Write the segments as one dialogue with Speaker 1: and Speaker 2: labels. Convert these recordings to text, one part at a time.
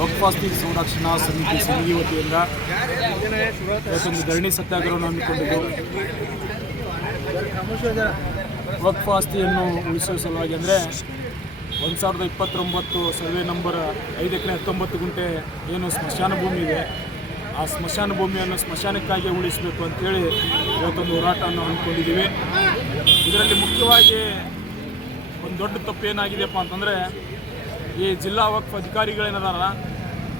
Speaker 1: ವಕ್ಫಾಸ್ತಿ ಸಂರಕ್ಷಣಾ ಸಮಿತಿ ಸಿಂಗಿ ವತಿಯಿಂದ ಇವತ್ತೊಂದು ಧರಣಿ ಸತ್ಯಾಗ್ರಹವನ್ನು ಹಮ್ಮಿಕೊಂಡಿದ್ದು. ವಕ್ಫ್ ಉಳಿಸುವ ಸಲುವಾಗಿ ಅಂದರೆ ಒಂದು ಸಾವಿರದ ಇಪ್ಪತ್ತೊಂಬತ್ತು ಸರ್ವೆ ನಂಬರ್ ಐದು ಎಕರೆ ಹತ್ತೊಂಬತ್ತು ಗುಂಟೆ ಏನು ಸ್ಮಶಾನ ಭೂಮಿ ಇದೆ. ಆ ಸ್ಮಶಾನ ಭೂಮಿಯನ್ನು ಸ್ಮಶಾನಕ್ಕಾಗಿ ಉಳಿಸಬೇಕು ಅಂತೇಳಿ ಇವತ್ತೊಂದು ಹೋರಾಟವನ್ನು ಅಂದ್ಕೊಂಡಿದ್ದೀವಿ ಇದರಲ್ಲಿ ಮುಖ್ಯವಾಗಿ ಒಂದು ದೊಡ್ಡ ತಪ್ಪು ಏನಾಗಿದೆಯಪ್ಪ ಅಂತಂದರೆ ಈ ಜಿಲ್ಲಾ ವಕ್ಫ್ ಅಧಿಕಾರಿಗಳೇನದಾರ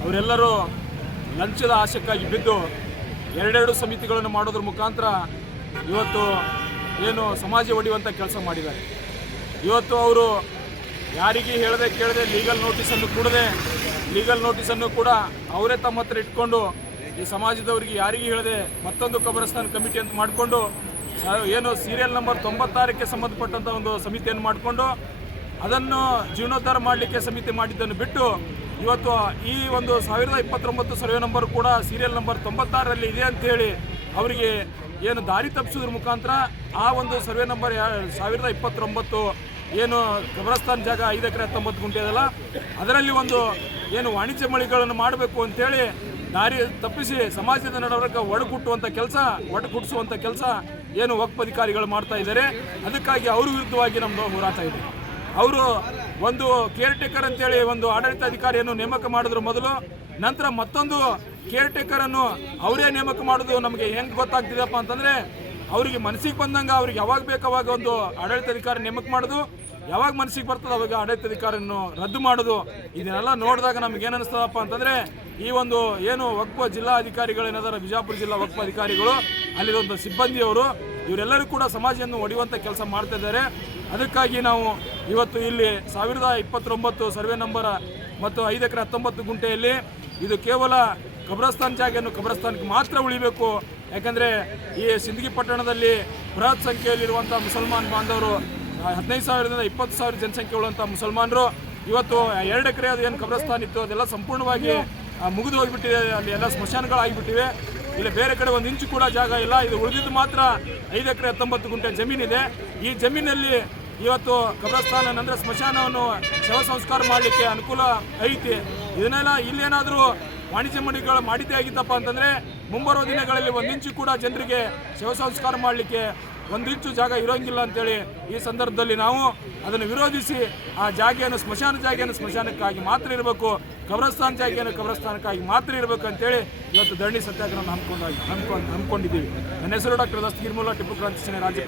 Speaker 1: ಅವರೆಲ್ಲರೂ ಲಂಚದ ಆಶಕ್ಕಾಗಿ ಬಿದ್ದು ಎರಡೆರಡು ಸಮಿತಿಗಳನ್ನು ಮಾಡೋದ್ರ ಮುಖಾಂತರ ಇವತ್ತು ಏನು ಸಮಾಜ ಒಡೆಯುವಂಥ ಕೆಲಸ ಮಾಡಿದ್ದಾರೆ. ಇವತ್ತು ಅವರು ಯಾರಿಗೆ ಹೇಳದೆ ಕೇಳದೆ ಲೀಗಲ್ ನೋಟಿಸನ್ನು ಕೊಡದೆ, ಲೀಗಲ್ ನೋಟಿಸನ್ನು ಕೂಡ ಅವರೇ ತಮ್ಮ ಹತ್ರ ಇಟ್ಕೊಂಡು ಈ ಸಮಾಜದವರಿಗೆ ಯಾರಿಗೆ ಹೇಳದೆ ಮತ್ತೊಂದು ಕಬರಸ್ತಾನ್ ಕಮಿಟಿ ಅಂತ ಮಾಡಿಕೊಂಡು, ಏನು ಸೀರಿಯಲ್ ನಂಬರ್ ತೊಂಬತ್ತಾರಕ್ಕೆ ಸಂಬಂಧಪಟ್ಟಂಥ ಒಂದು ಸಮಿತಿಯನ್ನು ಮಾಡಿಕೊಂಡು ಅದನ್ನು ಜೀರ್ಣೋದ್ಧಾರ ಮಾಡಲಿಕ್ಕೆ ಸಮಿತಿ ಮಾಡಿದ್ದನ್ನು ಬಿಟ್ಟು ಇವತ್ತು ಈ ಒಂದು ಸಾವಿರದ ಇಪ್ಪತ್ತೊಂಬತ್ತು ಸರ್ವೆ ನಂಬರ್ ಕೂಡ ಸೀರಿಯಲ್ ನಂಬರ್ ತೊಂಬತ್ತಾರರಲ್ಲಿ ಇದೆ ಅಂಥೇಳಿ ಅವರಿಗೆ ಏನು ದಾರಿ ತಪ್ಪಿಸೋದ್ರ ಮುಖಾಂತರ ಆ ಒಂದು ಸರ್ವೆ ನಂಬರ್ ಸಾವಿರದ ಇಪ್ಪತ್ತೊಂಬತ್ತು ಏನು ಕಬ್ರಸ್ತಾನ್ ಜಾಗ ಐದು ಎಕರೆ ಹತ್ತೊಂಬತ್ತು ಗುಂಟೆ ಅದಲ್ಲ, ಅದರಲ್ಲಿ ಒಂದು ಏನು ವಾಣಿಜ್ಯ ಮಳಿಗಳನ್ನು ಮಾಡಬೇಕು ಅಂತೇಳಿ ದಾರಿ ತಪ್ಪಿಸಿ ಸಮಾಜದ ನಡವಳಿಕೆ ಒಡಗುಟ್ಟುವಂಥ ಕೆಲಸ ಒಡಗುಟ್ಟಿಸುವಂಥ ಕೆಲಸ ಏನು ವಕ್ಫ್ ಅಧಿಕಾರಿಗಳು ಮಾಡ್ತಾ ಇದ್ದಾರೆ. ಅದಕ್ಕಾಗಿ ಅವ್ರ ವಿರುದ್ಧವಾಗಿ ನಮ್ಮದು ಹೋರಾಟ ಇದೆ. ಅವರು ಒಂದು ಕೇರ್ ಟೇಕರ್ ಅಂತೇಳಿ ಒಂದು ಆಡಳಿತಾಧಿಕಾರಿಯನ್ನು ನೇಮಕ ಮಾಡಿದ್ರು ಮೊದಲು. ನಂತರ ಮತ್ತೊಂದು ಕೇರ್ ಟೇಕರನ್ನು ಅವರೇ ನೇಮಕ ಮಾಡೋದು ನಮಗೆ ಹೆಂಗೆ ಗೊತ್ತಾಗ್ತಿದೆಪ್ಪ ಅಂತಂದರೆ, ಅವರಿಗೆ ಮನಸ್ಸಿಗೆ ಬಂದಂಗೆ ಅವ್ರಿಗೆ ಯಾವಾಗ ಬೇಕಾವಾಗ ಒಂದು ಆಡಳಿತಾಧಿಕಾರಿ ನೇಮಕ ಮಾಡೋದು. ಯಾವಾಗ ಮನಸ್ಸಿಗೆ ಬರ್ತದೆ ಅವಾಗ ಆಡಳಿತಾಧಿಕಾರಿಯನ್ನು ರದ್ದು ಮಾಡೋದು. ಇದನ್ನೆಲ್ಲ ನೋಡಿದಾಗ ನಮ್ಗೆ ಏನು ಅನಿಸ್ತದಪ್ಪ ಅಂತಂದರೆ, ಈ ಒಂದು ಏನು ವಕ್ಫ ಜಿಲ್ಲಾ ಅಧಿಕಾರಿಗಳೇನಾದಾರ ಬಿಜಾಪುರ ಜಿಲ್ಲಾ ವಕ್ಫ ಅಧಿಕಾರಿಗಳು ಅಲ್ಲಿದೊಂದು ಸಿಬ್ಬಂದಿಯವರು, ಇವರೆಲ್ಲರೂ ಕೂಡ ಸಮಾಜವನ್ನು ಒಡೆಯುವಂಥ ಕೆಲಸ ಮಾಡ್ತಾ ಇದ್ದಾರೆ. ಅದಕ್ಕಾಗಿ ನಾವು ಇವತ್ತು ಇಲ್ಲಿ ಸಾವಿರದ ಇಪ್ಪತ್ತೊಂಬತ್ತು ಸರ್ವೆ ನಂಬರ್ ಮತ್ತು ಐದು ಎಕರೆ ಹತ್ತೊಂಬತ್ತು ಗುಂಟೆಯಲ್ಲಿ ಇದು ಕೇವಲ ಕಬ್ರಸ್ತಾನ್ ಜಾಗೆಯನ್ನು ಕಬ್ರಸ್ತಾನಕ್ಕೆ ಮಾತ್ರ ಉಳಿಬೇಕು. ಯಾಕಂದರೆ ಈ ಸಿಂದಗಿ ಪಟ್ಟಣದಲ್ಲಿ ಬೃಹತ್ ಸಂಖ್ಯೆಯಲ್ಲಿರುವಂಥ ಮುಸಲ್ಮಾನ್ ಬಾಂಧವರು ಹದಿನೈದು ಸಾವಿರದಿಂದ ಇಪ್ಪತ್ತು ಸಾವಿರ ಜನಸಂಖ್ಯೆ ಉಳ್ಳುವಂಥ ಮುಸಲ್ಮಾನರು ಇವತ್ತು ಎರಡು ಎಕರೆ ಅದು ಏನು ಕಬ್ರಸ್ತಾನ್ ಇತ್ತು, ಅದೆಲ್ಲ ಸಂಪೂರ್ಣವಾಗಿ ಮುಗಿದು ಹೋಗಿಬಿಟ್ಟಿದೆ. ಅಲ್ಲಿ ಎಲ್ಲ ಸ್ಮಶಾನಗಳಾಗಿಬಿಟ್ಟಿವೆ. ಇಲ್ಲಿ ಬೇರೆ ಕಡೆ ಒಂದು ಇಂಚು ಕೂಡ ಜಾಗ ಇಲ್ಲ. ಇದು ಉಳಿದಿದ್ದು ಮಾತ್ರ ಐದು ಎಕರೆ ಹತ್ತೊಂಬತ್ತು ಗುಂಟೆ ಜಮೀನಿದೆ. ಈ ಜಮೀನಲ್ಲಿ ಇವತ್ತು ಕಬ್ರಸ್ತಾನ ಅಂದರೆ ಸ್ಮಶಾನವನ್ನು ಶವ ಸಂಸ್ಕಾರ ಮಾಡಲಿಕ್ಕೆ ಅನುಕೂಲ ಐತಿ. ಇದನ್ನೆಲ್ಲ ಇಲ್ಲೇನಾದರೂ ವಾಣಿಜ್ಯ ಮಳಿಗಳು ಮಾಡಿದ್ದೇ ಆಗಿತ್ತಪ್ಪ ಅಂತಂದರೆ ಮುಂಬರುವ ದಿನಗಳಲ್ಲಿ ಒಂದಿಂಚು ಕೂಡ ಜನರಿಗೆ ಶವ ಸಂಸ್ಕಾರ ಮಾಡಲಿಕ್ಕೆ ಒಂದಿಂಚು ಜಾಗ ಇರೋಂಗಿಲ್ಲ ಅಂತೇಳಿ ಈ ಸಂದರ್ಭದಲ್ಲಿ ನಾವು ಅದನ್ನು ವಿರೋಧಿಸಿ ಆ ಜಾಗೆಯನ್ನು ಸ್ಮಶಾನ ಜಾಗೆಯನ್ನು ಸ್ಮಶಾನಕ್ಕಾಗಿ ಮಾತ್ರ ಇರಬೇಕು ಕಬ್ರಸ್ತಾನ್ ಜಾಗೆಯನ್ನು ಕಬ್ರಸ್ತಾನಕ್ಕಾಗಿ ಮಾತ್ರ ಇರಬೇಕು ಅಂತೇಳಿ ಇವತ್ತು ಧರಣಿ ಸತ್ಯಾಗ್ರಹ ಹಮ್ಮಿಕೊಂಡಾಗಿ ಹಮ್ಮಿಕೊಂಡು ಹಮ್ಮಿಕೊಂಡಿದ್ದೀವಿ. ನನ್ನ ಹೆಸರು ಡಾಕ್ಟರ್ ದಸ್ತಗಿರ್ಮೂಲ ಟಿಪ್ಪು ಕ್ರಾಂತಿ ಸೇನೆ ರಾಜ್ಯ